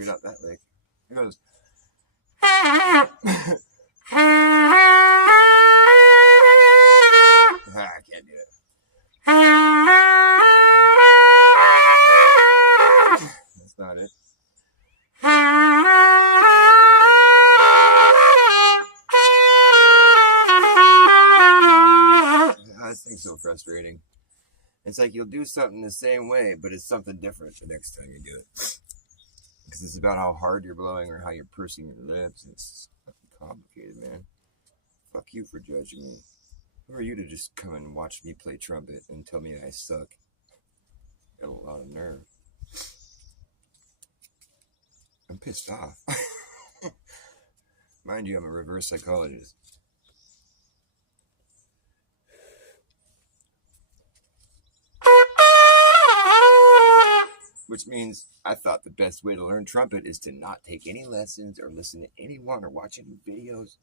figured out that lick. It goes. I can't do it. That's not it. This thing's so frustrating. It's like you'll do something the same way, but it's something different the next time you do it. Because it's about how hard you're blowing or how you're pursing your lips. It's fucking complicated, man. Fuck you for judging me. Who are you to just come and watch me play trumpet and tell me I suck? Got a lot of nerve. I'm pissed off. Mind you, I'm a reverse psychologist. Which means I thought the best way to learn trumpet is to not take any lessons or listen to anyone or watch any videos.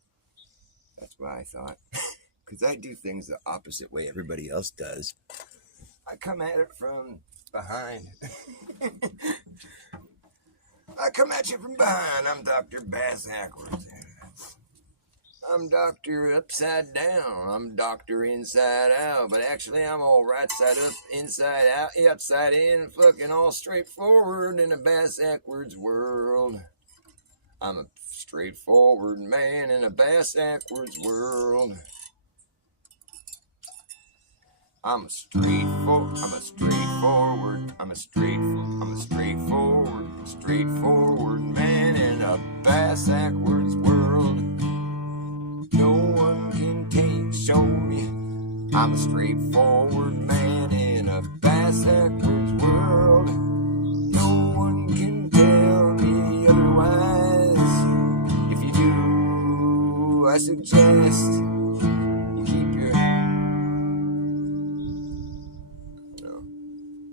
That's what I thought. Because I do things the opposite way everybody else does. I come at it from behind. I come at you from behind. I'm Dr. Bass Ackwards. I'm Dr. Upside Down. I'm Dr. Inside Out. But actually, I'm all right side up, inside out, upside in, fucking all straightforward in a Bass Ackwards world. I'm a straightforward man in a Bass Ackwards world. I'm a straightforward man in a Bass Ackwards world. No one can show me. I'm a straightforward man in a Bass Ackwards world. No one can tell me otherwise. If you do, I suggest you keep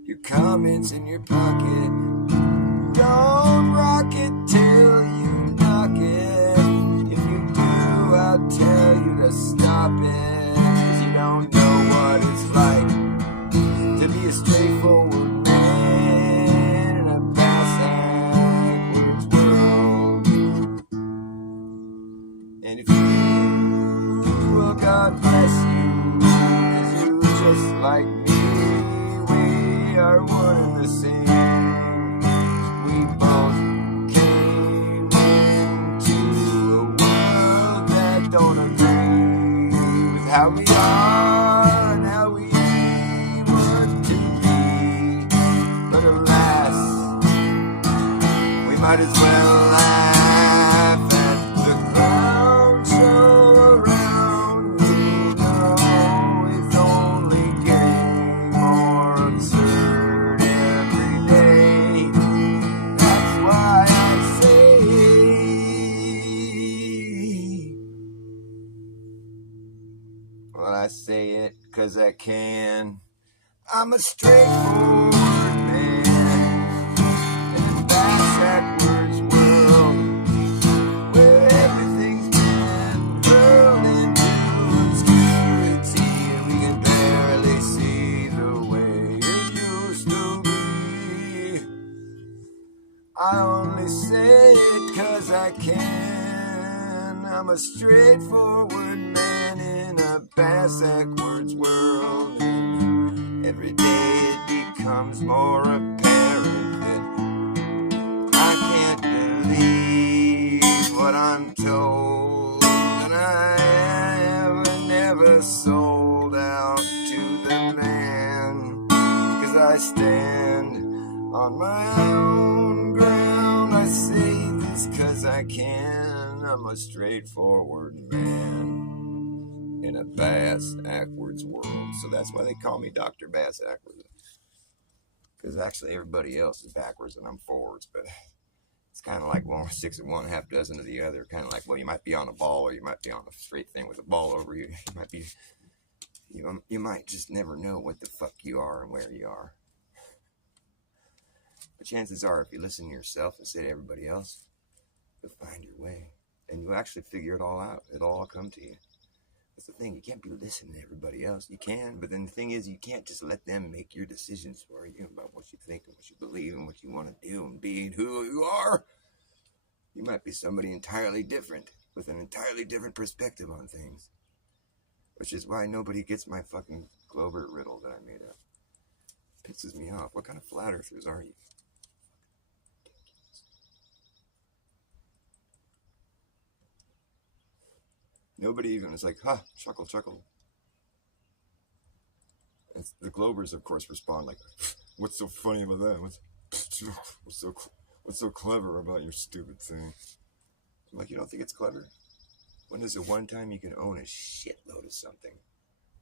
your comments in your pocket. Don't rock it till you knock it. If you do, I'll tell you to stop it. 'Cause you don't know what it's like to be a straightforward man in a Bass Ackwards world. And if you do, well, God bless you. 'Cause you just like me. We are one and the same. We both came into a world that don't agree with how we are and how we want to be. But alas, we might as well laugh at the clown show around. You know it's only getting more absurd every day. That's why I say, well, I say it 'cause I can. I'm a straightforward man in a Bass Ackwards world, where everything's been hurled into obscurity and we can barely see the way it used to be. I only say it 'cause I can. I'm a straightforward man in a Bass Ackwards world. And every day it becomes more apparent that I can't believe what I'm told. And I have never sold out to the man. 'Cause I stand on my own ground. I say this 'cause I can. I'm a straightforward man in a Bass Ackwards world. So that's why they call me Dr. Bass Ackwards. Because actually everybody else is backwards and I'm forwards. But it's kind of like, well, 6 of one, half dozen of the other. Kind of like, well, you might be on a ball or you might be on a straight thing with a ball over you. You might just never know what the fuck you are and where you are. But chances are, if you listen to yourself instead of everybody else, you'll find your way. And you'll actually figure it all out. It'll all come to you. That's the thing. You can't be listening to everybody else. You can, but then the thing is, you can't just let them make your decisions for you about what you think and what you believe and what you want to do and be and who you are. You might be somebody entirely different with an entirely different perspective on things, which is why nobody gets my fucking Glover riddle that I made up. It pisses me off. What kind of flat earthers are you? Nobody even is like, ha, chuckle, chuckle. And the Globers, of course, respond like, what's so funny about that? What's so clever about your stupid thing? I'm like, you don't think it's clever? When is the one time you can own a shitload of something,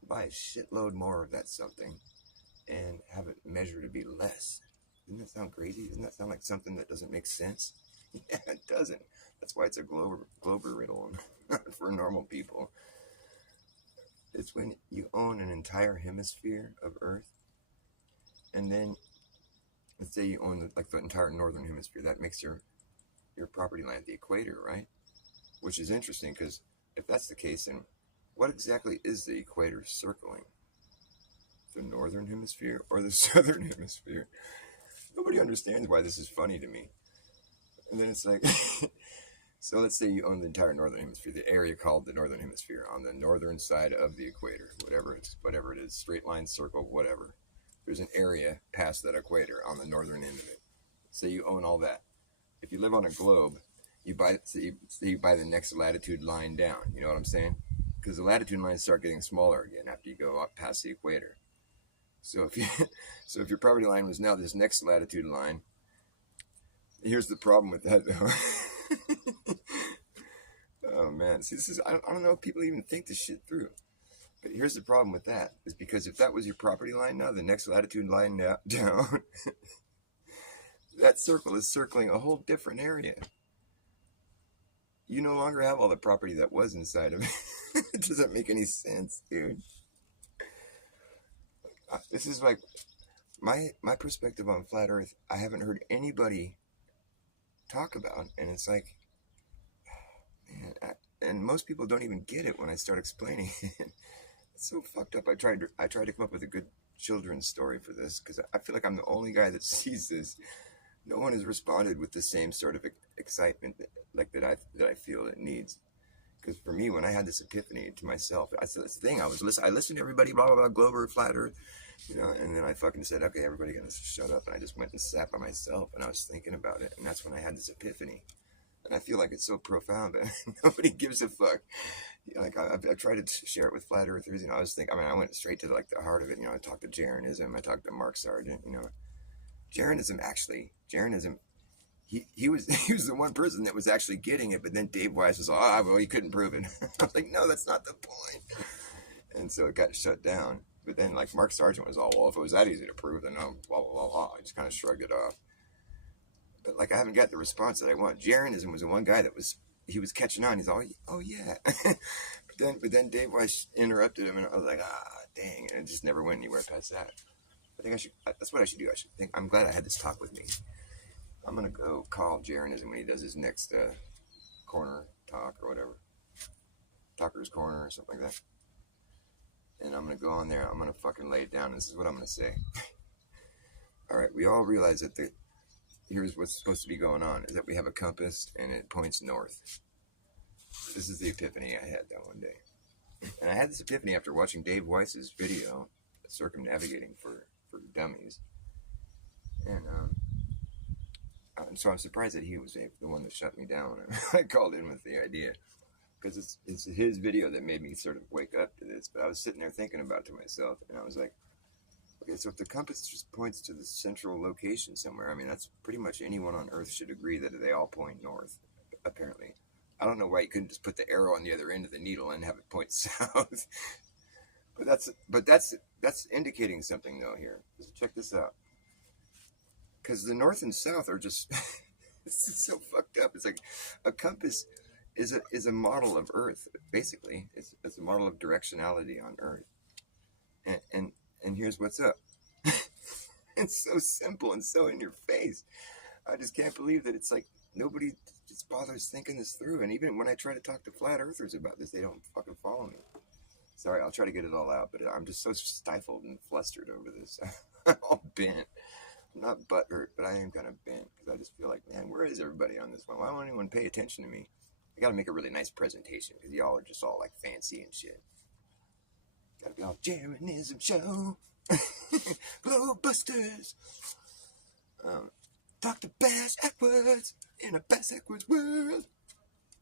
buy a shitload more of that something, and have it measured to be less? Doesn't that sound crazy? Doesn't that sound like something that doesn't make sense? Yeah, it doesn't. That's why it's a Glober riddle for normal people. It's when you own an entire hemisphere of Earth, and then let's say you own the entire northern hemisphere. That makes your property line the equator, right? Which is interesting because if that's the case, then what exactly is the equator circling? The northern hemisphere or the southern hemisphere? Nobody understands why this is funny to me. And then it's like, so let's say you own the entire northern hemisphere, the area called the northern hemisphere, on the northern side of the equator, whatever it is, straight line, circle, whatever. There's an area past that equator on the northern end of it. Say you own all that. If you live on a globe, you buy the next latitude line down. You know what I'm saying? Because the latitude lines start getting smaller again after you go up past the equator. So if your property line was now this next latitude line, here's the problem with that though. Oh man, see, I don't know if people even think this shit through. But here's the problem with that, is because if that was your property line now, the next latitude line down, that circle is circling a whole different area. You no longer have all the property that was inside of it. It doesn't make any sense, dude. This is like my perspective on flat Earth. I haven't heard anybody talk about, and it's like, man, and most people don't even get it when I start explaining it. It's so fucked up. I tried to come up with a good children's story for this because I feel like I'm the only guy that sees this. No one has responded with the same sort of excitement that I feel it needs. Because for me, when I had this epiphany to myself, I said this thing. I listened to everybody, blah blah blah, Glover, flat Earth, and then I fucking said, okay, everybody gonna shut up, and I just went and sat by myself, and I was thinking about it, and that's when I had this epiphany, and I feel like it's so profound, but nobody gives a fuck. Like I tried to share it with flat earthers, I went straight to like the heart of it. I talked to Jeranism, I talked to Mark Sargent. Jeranism, he was the one person that was actually getting it, but then Dave Weiss was well, he couldn't prove it. I was like, no, that's not the point. And so it got shut down. But then like Mark Sargent was well, if it was that easy to prove, then no, blah blah blah. I just kind of shrugged it off. But like I haven't got the response that I want. Jeranism was the one guy that was catching on. He's all, oh yeah. but then Dave Weiss interrupted him, and I was like, dang, and it just never went anywhere past that. I think that's what I should do. I'm glad I had this talk with me. I'm going to go call Jeranism when he does his next corner talk or whatever. Talker's Corner or something like that. And I'm going to go on there. I'm going to fucking lay it down. This is what I'm going to say. All right, we all realize that here's what's supposed to be going on, is that we have a compass and it points north. This is the epiphany I had that one day. And I had this epiphany after watching Dave Weiss's video, Circumnavigating for Dummies. And so I'm surprised that he was the one that shut me down. I called in with the idea. Because it's his video that made me sort of wake up to this. But I was sitting there thinking about it to myself, and I was like, okay, so if the compass just points to the central location somewhere, that's pretty much anyone on Earth should agree that they all point north, apparently. I don't know why you couldn't just put the arrow on the other end of the needle and have it point south. But that's indicating something, though, here. Just check this out. Because the north and south are just, it's so fucked up. It's like a compass is a model of Earth, basically. It's a model of directionality on Earth. And here's what's up. It's so simple and so in your face. I just can't believe that it's like nobody just bothers thinking this through. And even when I try to talk to flat earthers about this, they don't fucking follow me. Sorry, I'll try to get it all out, but I'm just so stifled and flustered over this. I'm all bent. I'm not butthurt, but I am kind of bent because I just feel like, man, where is everybody on this one? Why won't anyone pay attention to me? I got to make a really nice presentation because y'all are just all like fancy and shit. Got to be all Jeranism show, Globebusters, Dr. Bass Edwards in a Bass Edwards world.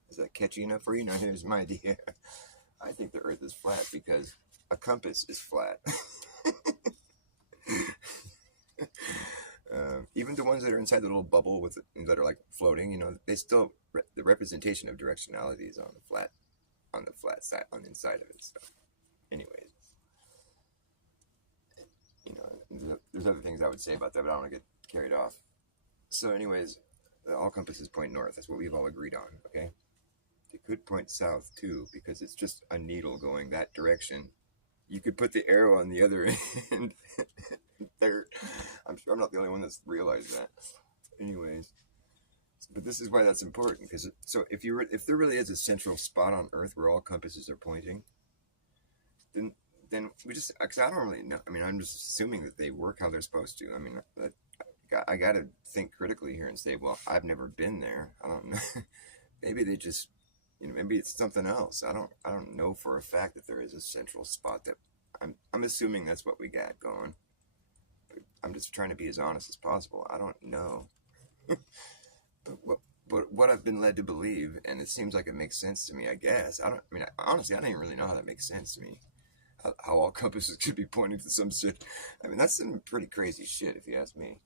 Is that catchy enough for you? Now here's my idea. I think the Earth is flat because a compass is flat. Even the ones that are inside the little bubble that are like floating, you know, they still the representation of directionality is on the flat side, on the inside of it. So, anyways, you know, there's other things I would say about that, but I don't want to get carried off. So, anyways, all compasses point north. That's what we've all agreed on. Okay, it could point south too because it's just a needle going that direction. You could put the arrow on the other end. There, I'm sure I'm not the only one that's realized that. Anyways, but this is why that's important because if there really is a central spot on Earth where all compasses are pointing, then we just because I don't really know. I mean, I'm just assuming that they work how they're supposed to. I mean, I got to think critically here and say, well, I've never been there. I don't know. Maybe they just. You know, maybe it's something else. I don't know for a fact that there is a central spot that I'm assuming that's what we got going. But I'm just trying to be as honest as possible. I don't know. but what I've been led to believe, and it seems like it makes sense to me, I guess. Honestly, I don't even really know how that makes sense to me. How all compasses could be pointing to some shit. I mean, that's some pretty crazy shit if you ask me.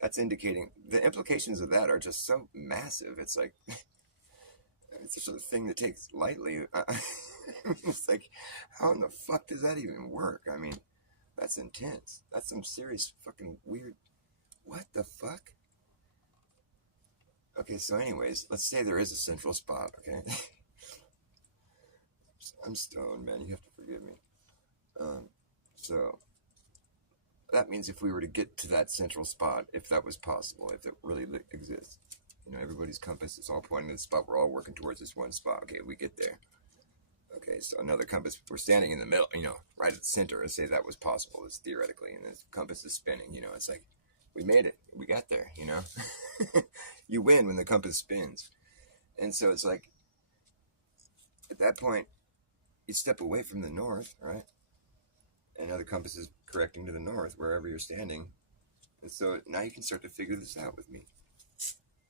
That's indicating the implications of that are just so massive. It's like it's just a thing that takes lightly. It's like, how in the fuck does that even work? I mean, that's intense. That's some serious fucking weird. What the fuck? Okay, so anyways, let's say there is a central spot, okay? I'm stoned, man. You have to forgive me. So, that means if we were to get to that central spot, if that was possible, if it really exists, you know, everybody's compass is all pointing to the spot. We're all working towards this one spot. Okay, we get there. Okay, so another compass. We're standing in the middle, you know, right at the center. Let's say that was possible. It's theoretically, and the compass is spinning. You know, it's like we made it. We got there. You know, you win when the compass spins, and so it's like at that point, you step away from the north, right? And now the compass is correcting to the north wherever you're standing, and so now you can start to figure this out with me.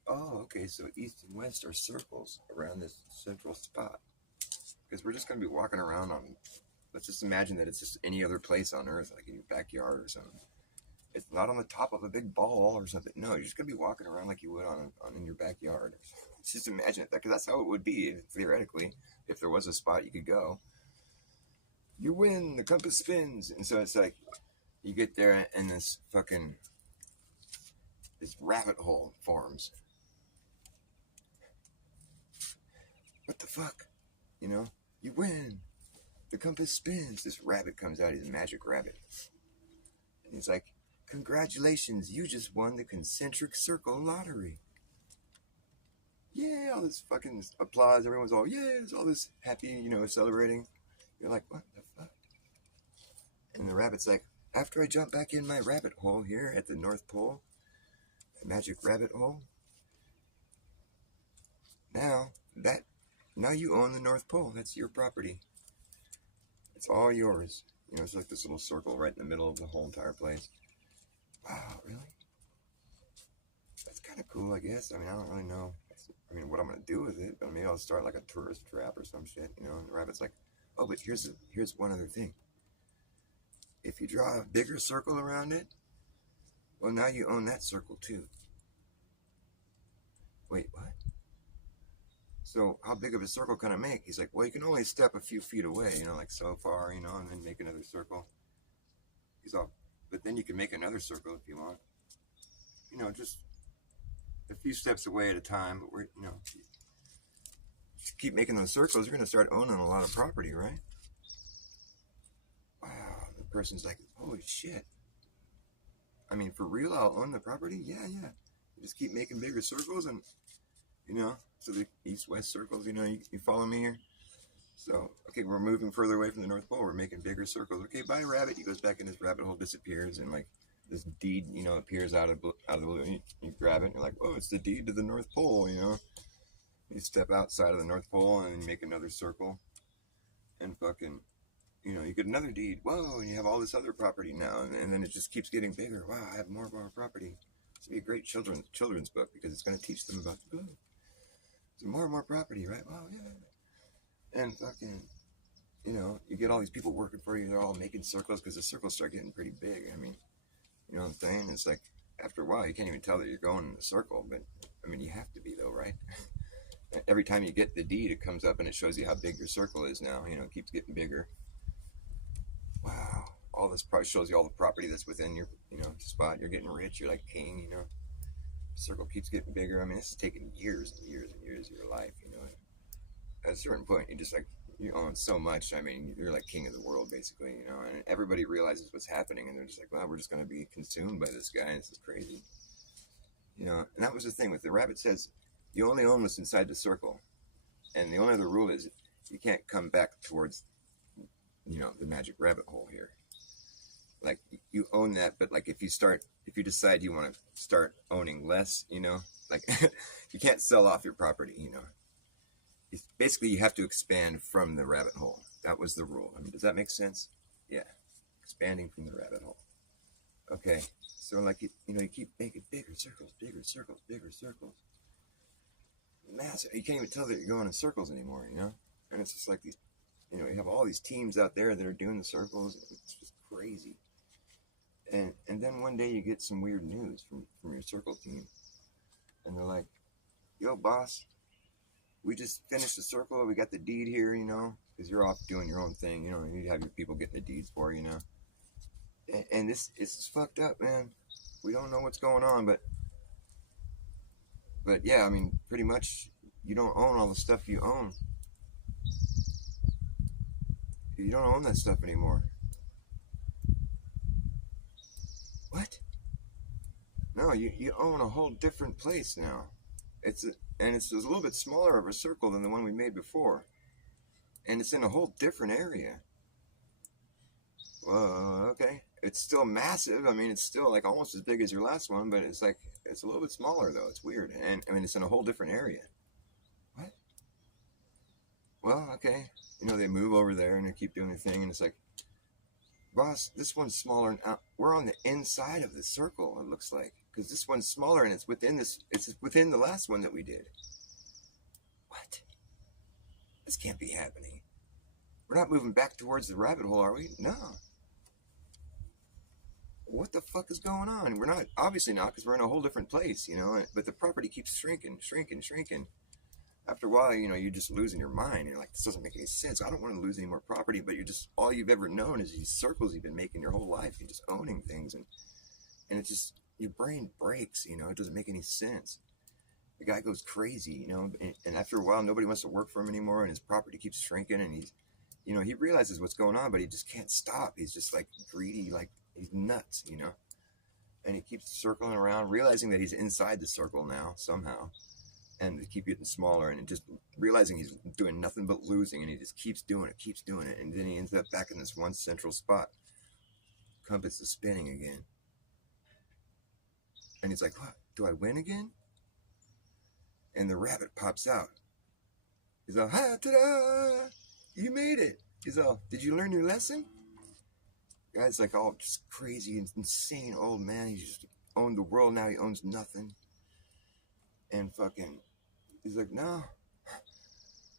Oh, okay, so east and west are circles around this central spot. Because we're just going to be walking around on, let's just imagine that it's just any other place on Earth, like in your backyard or something. It's not on the top of a big ball or something. No, you're just going to be walking around like you would in your backyard. Just imagine it, because that's how it would be, theoretically, if there was a spot you could go. You win, the compass spins. And so it's like, you get there and this rabbit hole forms. What the fuck? You know, you win. The compass spins. This rabbit comes out. He's a magic rabbit. And he's like, congratulations, you just won the concentric circle lottery. Yeah, all this fucking applause. Everyone's all, yeah, there's all this happy, you know, celebrating. You're like, what the fuck? And the rabbit's like, after I jump back in my rabbit hole here at the North Pole, the magic rabbit hole, now you own the North Pole. That's your property. It's all yours. You know, it's like this little circle right in the middle of the whole entire place. Wow, really? That's kind of cool, I guess. I mean, I don't really know. What I'm going to do with it, but maybe I'll start like a tourist trap or some shit, you know, and the rabbit's like, oh, but here's one other thing. If you draw a bigger circle around it, well, now you own that circle too. Wait, what? So how big of a circle can I make? He's like, well, you can only step a few feet away, you know, like so far, you know, and then make another circle. He's all, but then you can make another circle if you want. You know, just a few steps away at a time, but we're, you know, just keep making those circles, you're going to start owning a lot of property, right? Wow, the person's like, holy shit. I mean, for real, I'll own the property? Yeah. You just keep making bigger circles and, you know, so the east-west circles, you know, you follow me here? So, okay, we're moving further away from the North Pole. We're making bigger circles. Okay, bye, rabbit. He goes back in his rabbit hole, disappears, and like this deed, appears out of the blue. And you grab it, and you're like, oh, it's the deed to the North Pole. You step outside of the North Pole and you make another circle, and fucking, you get another deed. Whoa, and you have all this other property now, and then it just keeps getting bigger. Wow, I have more property. This would be a great children's book because it's going to teach them about the blue. So more and more property, right? Wow, yeah. And fucking, you get all these people working for you. They're all making circles because the circles start getting pretty big. I mean, you know what I'm saying? It's like after a while, you can't even tell that you're going in a circle. But I mean, you have to be though, right? Every time you get the deed, it comes up and it shows you how big your circle is now. It keeps getting bigger. Wow. All this probably shows you all the property that's within your, spot. You're getting rich. You're like king, The circle keeps getting bigger. I mean, this is taking years and years and years of your life, At a certain point, you own so much. I mean, you're like king of the world, basically, And everybody realizes what's happening, and they're just like, "Wow, we're just going to be consumed by this guy. This is crazy." And that was the thing with the rabbit says, you only own what's inside the circle, and the only other rule is you can't come back towards, the magic rabbit hole here. Like you own that, but like if you decide you want to start owning less, like you can't sell off your property, Basically, you have to expand from the rabbit hole. That was the rule. I mean, does that make sense? Yeah, expanding from the rabbit hole. Okay, so like you keep making bigger circles, bigger circles, bigger circles. Massive. You can't even tell that you're going in circles anymore, And it's just like these, you have all these teams out there that are doing the circles. It's just crazy. And then one day you get some weird news from your circle team, and they're like, "Yo, boss, we just finished the circle. We got the deed here, because you're off doing your own thing. You have your people getting the deeds for you, And it's fucked up, man. We don't know what's going on, but yeah, I mean, pretty much you don't own all the stuff you own. You don't own that stuff anymore." What? No, you own a whole different place now. It's a little bit smaller of a circle than the one we made before, and it's in a whole different area. Okay. It's still massive. I mean, it's still like almost as big as your last one, but it's like it's a little bit smaller though. It's weird, and I mean, it's in a whole different area. What? Well, okay. They move over there and they keep doing their thing, and it's like, boss, this one's smaller. Now we're on the inside of the circle. It looks like, because this one's smaller and it's within the last one that we did. What? This can't be happening. We're not moving back towards the rabbit hole, are we? No. What the fuck is going on? We're not, obviously not, because we're in a whole different place, but the property keeps shrinking. After a while, you're just losing your mind. You're like, this doesn't make any sense. I don't want to lose any more property, but all you've ever known is these circles you've been making your whole life. You're just owning things, and it's just, your brain breaks, it doesn't make any sense. The guy goes crazy, and after a while, nobody wants to work for him anymore, and his property keeps shrinking, and he's, he realizes what's going on, but he just can't stop. He's just like greedy, like he's nuts, and he keeps circling around, realizing that he's inside the circle now somehow, and they keep getting smaller, and just realizing he's doing nothing but losing, and he just keeps doing it, and then he ends up back in this one central spot. Compass is spinning again, and he's like, "What? Do I win again?" And the rabbit pops out. He's all, "Ha, ta-da! You made it." He's all, "Did you learn your lesson?" The guy's like all just crazy and insane old man. He just owned the world. Now he owns nothing. And fucking, he's like, "No,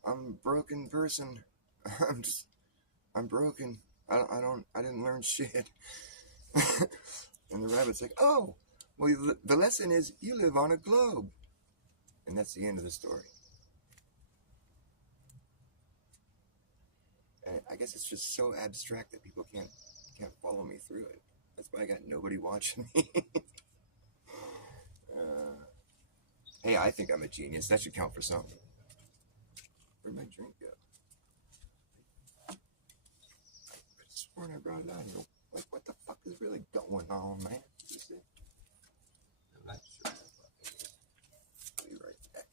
I'm a broken person. I'm broken. I didn't learn shit." And the rabbit's like, "Oh, well, the lesson is you live on a globe." And that's the end of the story. And I guess it's just so abstract that people can't follow me through it. That's why I got nobody watching me. Hey, I think I'm a genius. That should count for something. Where'd my drink go? I could have sworn I brought it out here. Like, what the fuck is really going on, man? You see? I'm not sure. I'll be right back.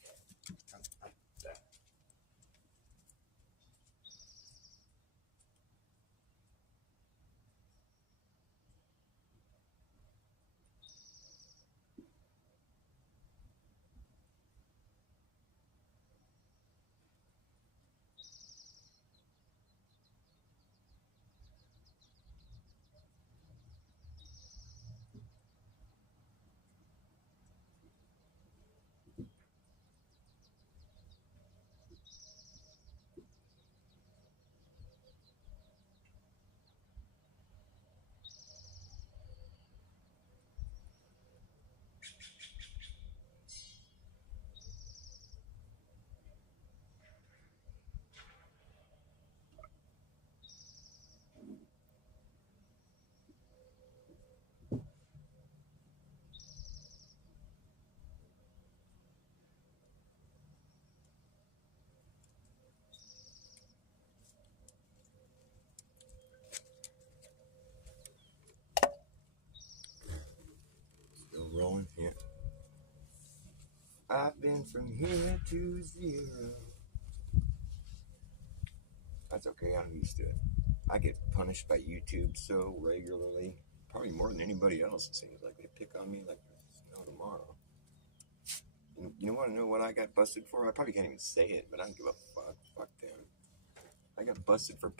down. Yeah. I've been from here to zero. That's okay, I'm used to it. I get punished by YouTube so regularly, probably more than anybody else. It seems like they pick on me like there's no tomorrow. You want to know what I got busted for? I probably can't even say it, but I don't give a fuck. Fuck them. I got busted for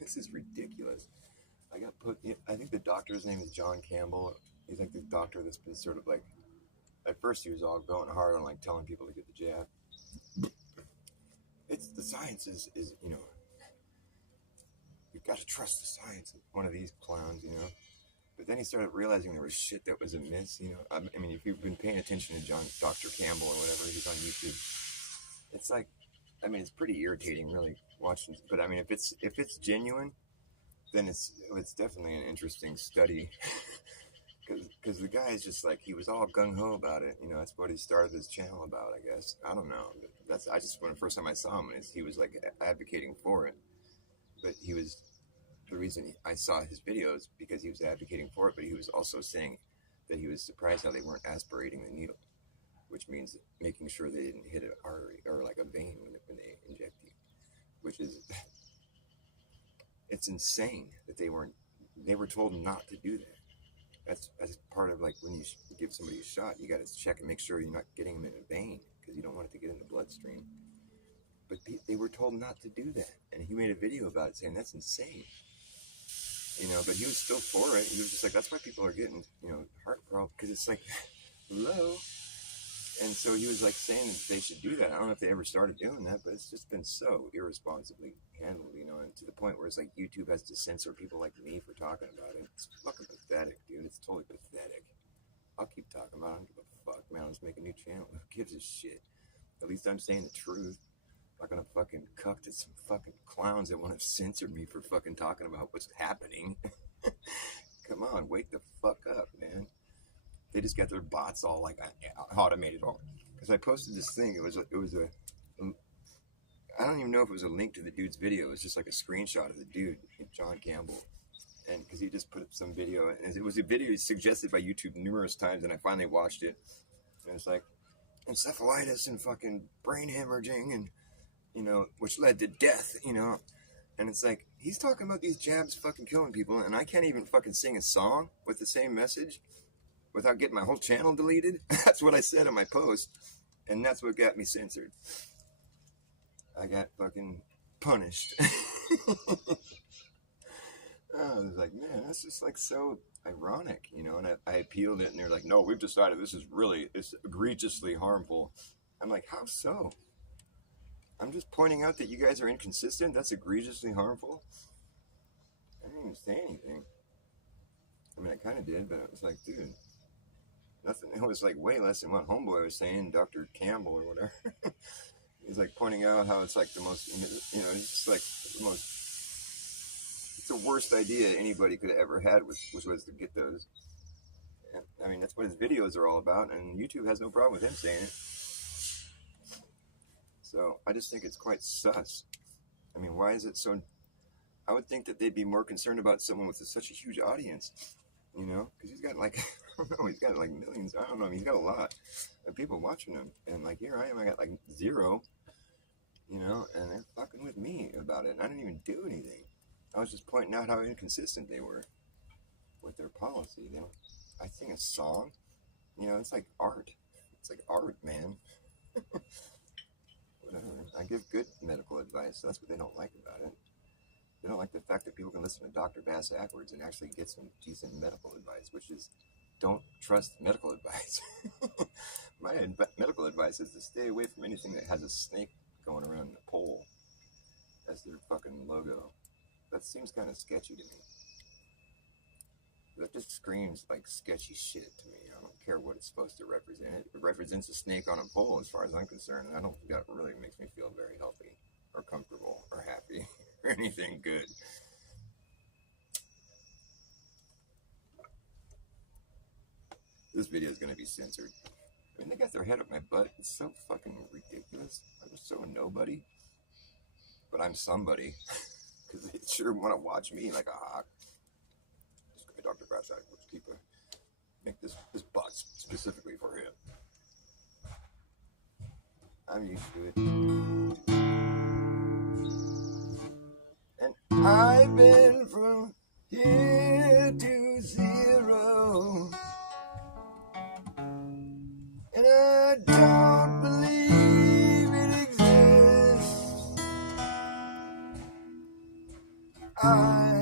this is ridiculous. I got put. I think the doctor's name is John Campbell. He's like the doctor that's been sort of like. At first, he was all going hard on like telling people to get the jab. It's the science is you know. You've got to trust the science. One of these clowns, you know. But then he started realizing there was shit that was amiss, you know. I mean, if you've been paying attention to Dr. Campbell or whatever, he's on YouTube. It's like, I mean, it's pretty irritating, really, watching. But I mean, if it's genuine, then it's definitely an interesting study. Because the guy is just like, he was all gung-ho about it. You know, that's what he started his channel about, I guess. I don't know. When the first time I saw him, he was like advocating for it. But the reason I saw his videos, because he was advocating for it, but he was also saying that he was surprised how they weren't aspirating the needle, which means making sure they didn't hit an artery or like a vein when they inject you, which is, it's insane that they were told not to do that. That's part of like when you give somebody a shot, you got to check and make sure you're not getting them in a vein because you don't want it to get in the bloodstream. But they were told not to do that. And he made a video about it saying that's insane. You know, but he was still for it. He was just like, that's why people are getting, you know, heart problems. Because it's like, hello. And so he was like saying that they should do that. I don't know if they ever started doing that, but it's just been so irresponsibly handled, you know, and to the point where it's like YouTube has to censor people like me for talking about it. It's fucking pathetic, dude. It's totally pathetic. I'll keep talking about it. I don't give a fuck, man. Let's make a new channel. Who gives a shit? At least I'm saying the truth. I'm not gonna fucking cuck to some fucking clowns that want to censor me for fucking talking about what's happening. Come on, wake the fuck up, man. They just got their bots all like automated all. Because I posted this thing. It was a I don't even know if it was a link to the dude's video. It was just like a screenshot of the dude, John Campbell. And because he just put up some video, and it was a video suggested by YouTube numerous times, and I finally watched it. And it's like encephalitis and fucking brain hemorrhaging and, you know, which led to death, you know. And it's like, he's talking about these jabs fucking killing people, and I can't even fucking sing a song with the same message without getting my whole channel deleted. That's what I said in my post, and that's what got me censored. I got fucking punished. I was like, man, that's just like so ironic, you know. And I appealed it, and they're like, no, we've decided it's egregiously harmful. I'm like, how so? I'm just pointing out that you guys are inconsistent. That's egregiously harmful. I didn't even say anything. I mean, I kind of did, but it was like, dude, nothing. It was like way less than what Homeboy was saying, Dr. Campbell or whatever. He's like pointing out how it's like the most, you know, it's just like the most, it's the worst idea anybody could have ever had was to get those. And, I mean, that's what his videos are all about, and YouTube has no problem with him saying it. So I just think it's quite sus. I mean, why is it so? I would think that they'd be more concerned about someone with such a huge audience, you know, because he's got like, I don't know, he's got like millions. I don't know, he's got a lot of people watching him, and like here I am, I got like 0, you know, and they're fucking with me about it. And I didn't even do anything. I was just pointing out how inconsistent they were with their policy. You know, I sing a song, you know, it's like art. It's like art, man. Whatever. I give good medical advice. That's what they don't like about it. They don't like the fact that people can listen to Dr. Bass Ackwards and actually get some decent medical advice, which is don't trust medical advice. My medical advice is to stay away from anything that has a snake going around the pole as their fucking logo. That seems kind of sketchy to me. That just screams like sketchy shit to me. I don't care what it's supposed to represent. It represents a snake on a pole as far as I'm concerned. And I don't think that really makes me feel very healthy or comfortable or happy or anything good. This video is going to be censored. I mean, they got their head up my butt. It's so fucking ridiculous. I'm so nobody. But I'm somebody. Because they sure want to watch me like a hawk. Dr. Bass Ackwards, make this bot specifically I'm used to it. And I've been from here to zero, and I don't believe it exists. I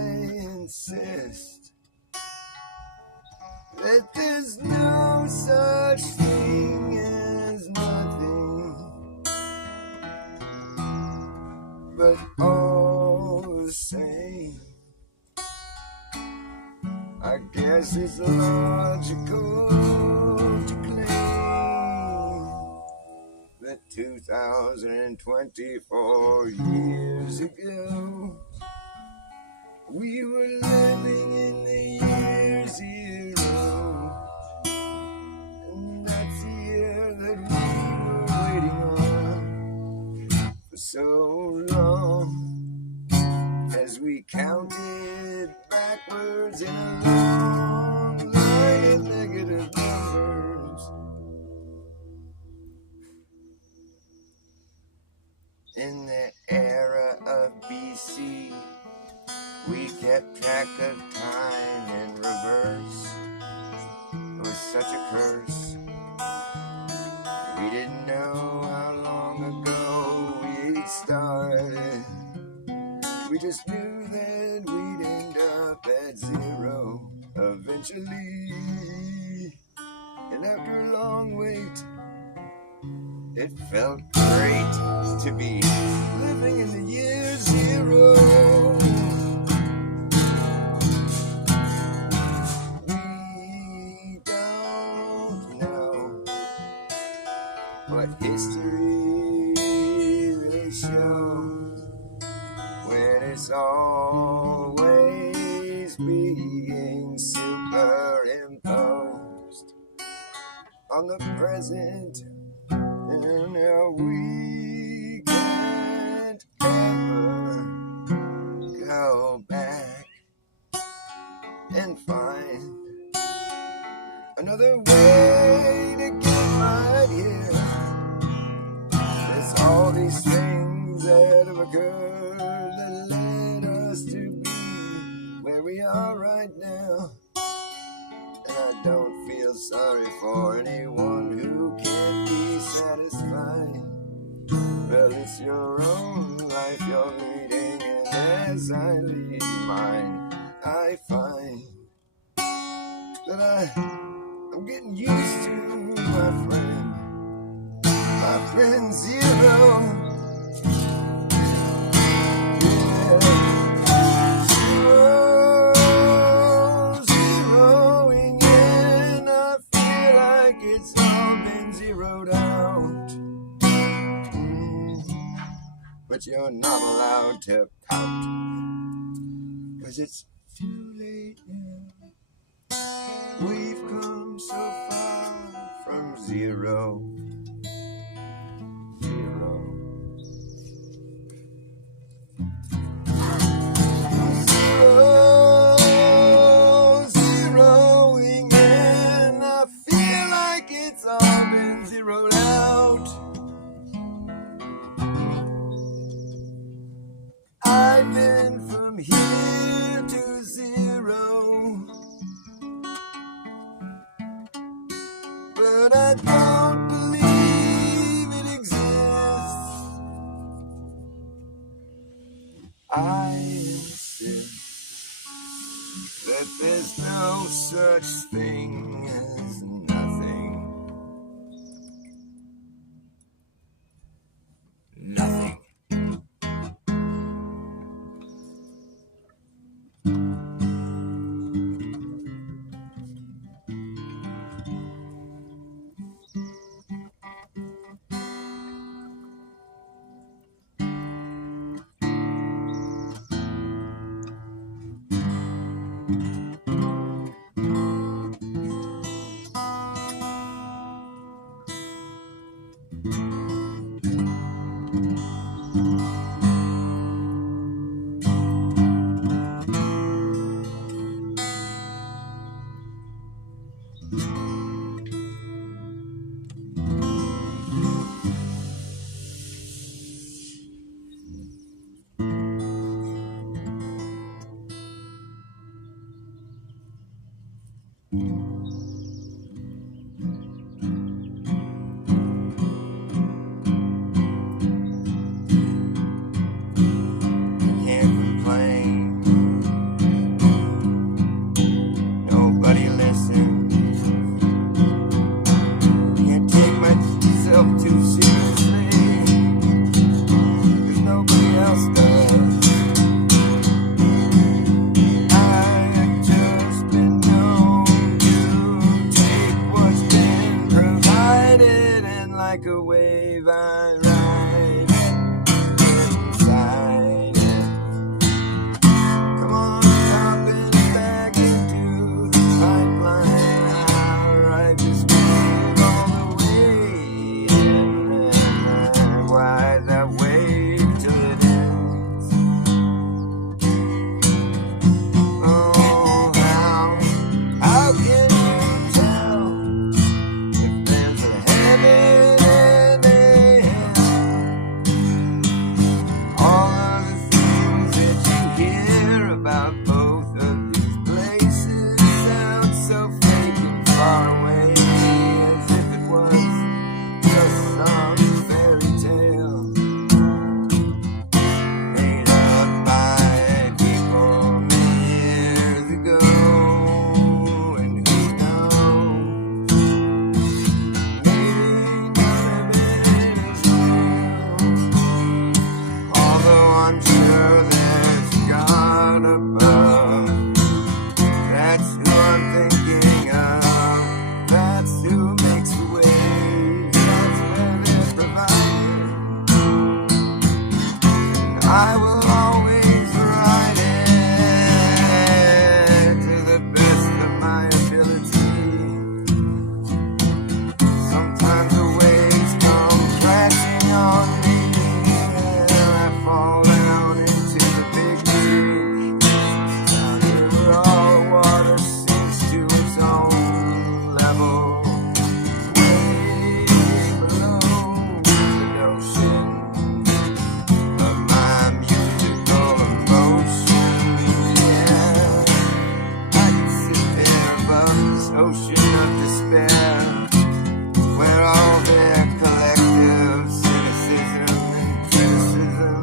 insist that there's no such thing as nothing, but all the same, I guess it's logical to claim that 2024 years ago, we were living in the year zero, and that's the year that we were waiting on for so long, as we counted backwards in a long line of negative numbers. In the era of BC, we kept track of time in reverse. It was such a curse. We didn't know how long ago we'd started. We just knew that we'd end up at zero eventually. And after a long wait, it felt great to be living in the year zero. We don't know what history really shows, when it's always being superimposed on the present, and now we can't ever go back and find another way to get right here. There's all these things that have occurred that led us to be where we are right now, and I don't feel sorry for anyone who can't be satisfied. Well, it's your own life you're leading, and as I lead mine, I find that I'm getting used to my friend zero. Yeah. Zeroing in, I feel like it's all been zeroed out. But you're not allowed to pout, 'cause it's too late now. We've come so far from zero. Zeroing in, I feel like it's all been zeroed out. I've been from here to zero, but I don't believe it exists. I insist that there's no such thing as nothing. Nothing. like a wave, I ride it inside it. Come on, stop and back into the pipeline. I'll ride this wave all the way in, and ride that wave till it ends. Oh, how can you tell if there's a heaven and a hell? All of the things that you hear about both of these places sound so fake and far away, as if it was just some fairy tale made up by people many years ago. And who knows, maybe none of it is real. Although I'm sure there's a God above. That's who I'm thinking of. That's who makes the waves. That's where they're provided. And I will always ride it to the best of my ability. Sometimes the waves come crashing on me, and I fall down into the big creek. Down here where all the water sinks to its own level, way below the ocean of my musical emotion. Yeah, I can sit there above this ocean of despair, where all their collective cynicism and criticism,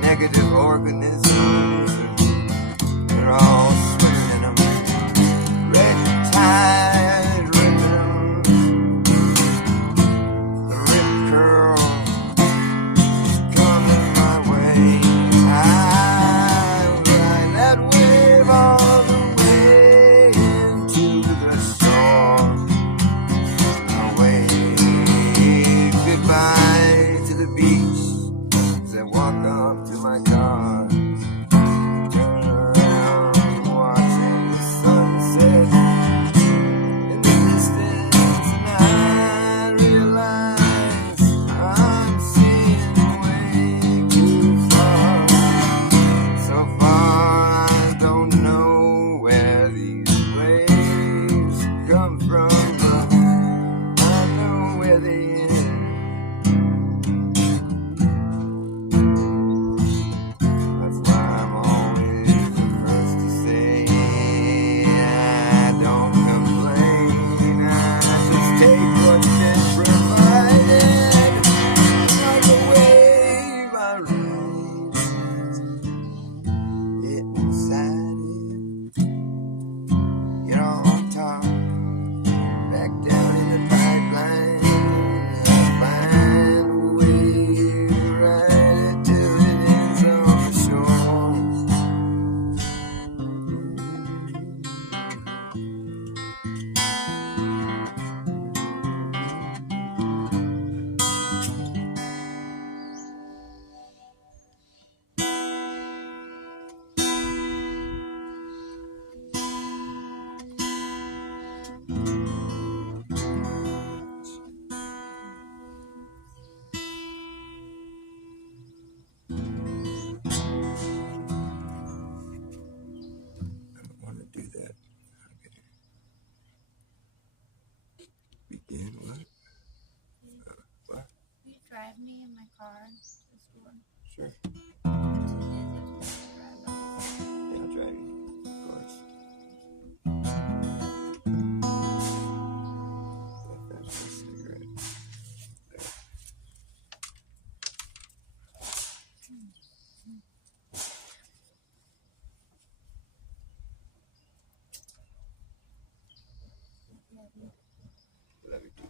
negative organisms, they're all swimming in them. Red tide ripping them. The rip curl is coming my way. I ride that wave all the way into the shore. I wave goodbye to the beach as I walk up to my car. Turn around, watching the sunset in the distance, and I realize I'm seeing way too far. So far, I don't know where these waves come from, but I know where they end. That's why I'm always the first to say I don't complain. I just take what's been provided. Like a wave, I ride it inside it. Get on top, back down in the pipeline. I find a way to ride it till it ends on the shore. I don't want to do that. Okay. Begin what? What? Will you drive me in my car to the store? Sure. Drive up. Yeah, I'll drive you. Of course. That's a cigarette. There. Love you too.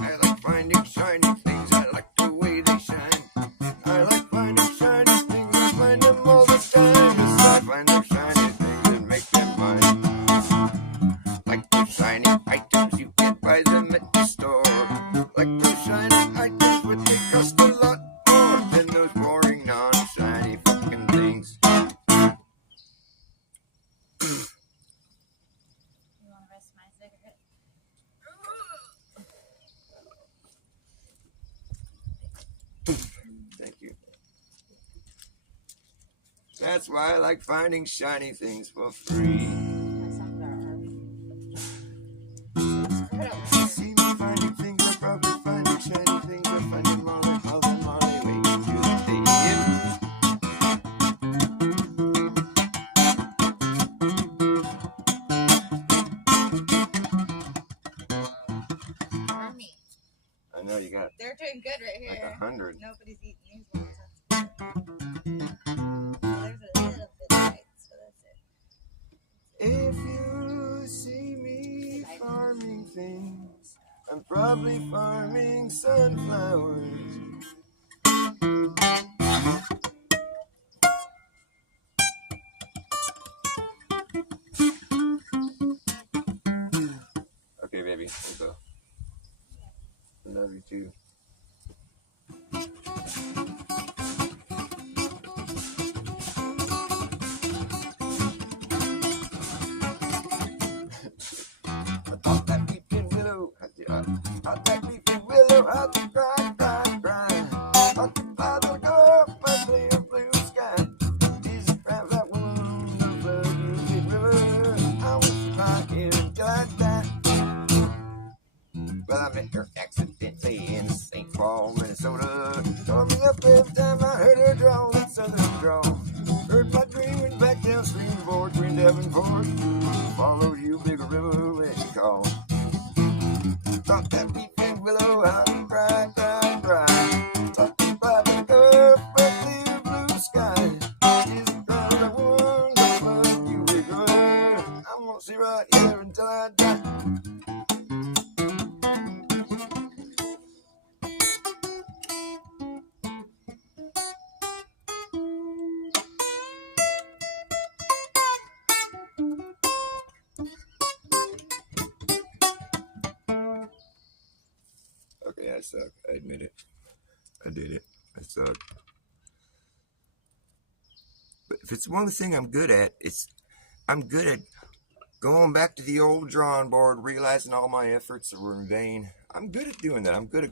I like finding shiny things. I like the way they shine. I like finding shiny things. I find them all the time. Yes, I find them shiny things and make that's why I like finding shiny things for free. See me finding things, I'm probably finding shiny things. I'm finding Marley, how's that Marley waiting to the Army. I know you got They're doing good right like here. 100. Nobody's eating these ones. There's a little bit right, so that's it. If you see me farming things, I'm probably farming sunflowers. Okay, baby, let's go. I love you too. How's that weeping willow? How's that weeping willow? How's the cry, cry, cry? How's the clouds that go up a clear blue sky? Jesus Christ, that woman who flood you big river. I was right here until I died. Well, I met her accidentally in St. Paul, Minnesota. Tore me up every time I heard her drawl, that southern drawl. Heard my dream went back downstream for Green Davenport. Followed you, big river, when you call. Thought that weeping willow, how to cry, cry, cry. Thought the cloud would go up a clear blue sky. Is the crowd that one that love you, big river? I won't see right here until I die. Okay, I suck. I admit it. I did it. I suck. But if it's one thing I'm good at, I'm good at going back to the old drawing board, realizing all my efforts were in vain. I'm good at doing that. I'm good at